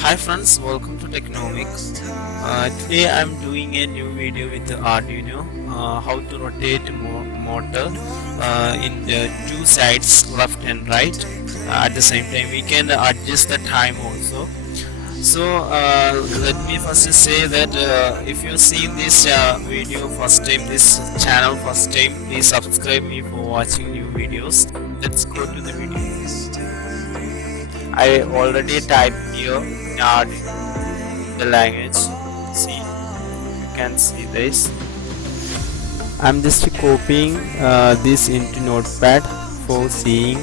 Hi friends, welcome to Technomics. Today I'm doing a new video with the Arduino, how to rotate motor in the two sides, left and right. At the same time, we can adjust the time also. Let me first say that if you see this video first time, this channel first time, please subscribe me for watching new videos. Let's go to the video. I already typed here the language. See, you can see this. I'm just copying this into notepad for seeing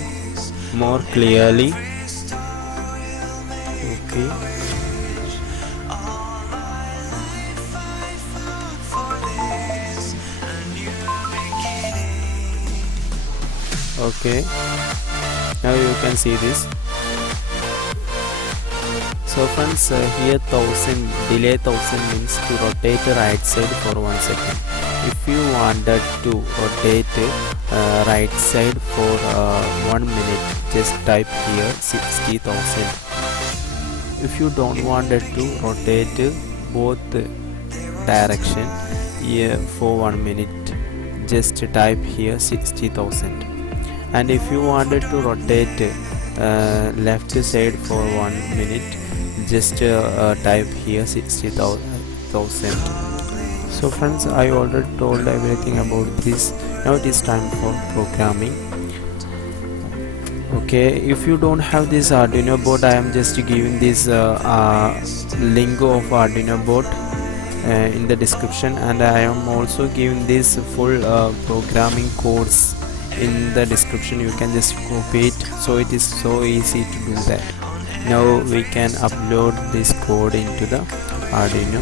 more clearly. Okay. Okay, now you can see this. So friends, here 1000 delay 1000 means to rotate the right side for 1 second. If you wanted to rotate right side for 1 minute, just type here 60,000. If you don't wanted to rotate both direction here for 1 minute, just type here 60,000. And if you wanted to rotate left side for 1 minute, just type here 60,000. So friends, I already told everything about this. Now it is time for programming. Okay, if you don't have this Arduino board, I am just giving this link of Arduino board in the description, and I am also giving this full programming course in the description. You can just copy it, so it is so easy to do that. Now we can upload this code into the Arduino.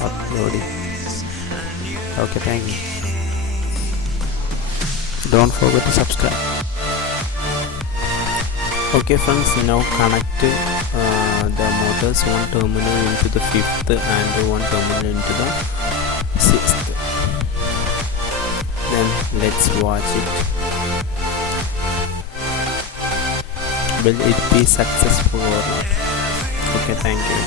Uploading. Okay, thank you. Don't forget to subscribe. Okay friends, now connect the motors, one terminal into the 5th and one terminal into the 6th. Then let's watch it. Will it be successful or not? Okay, thank you.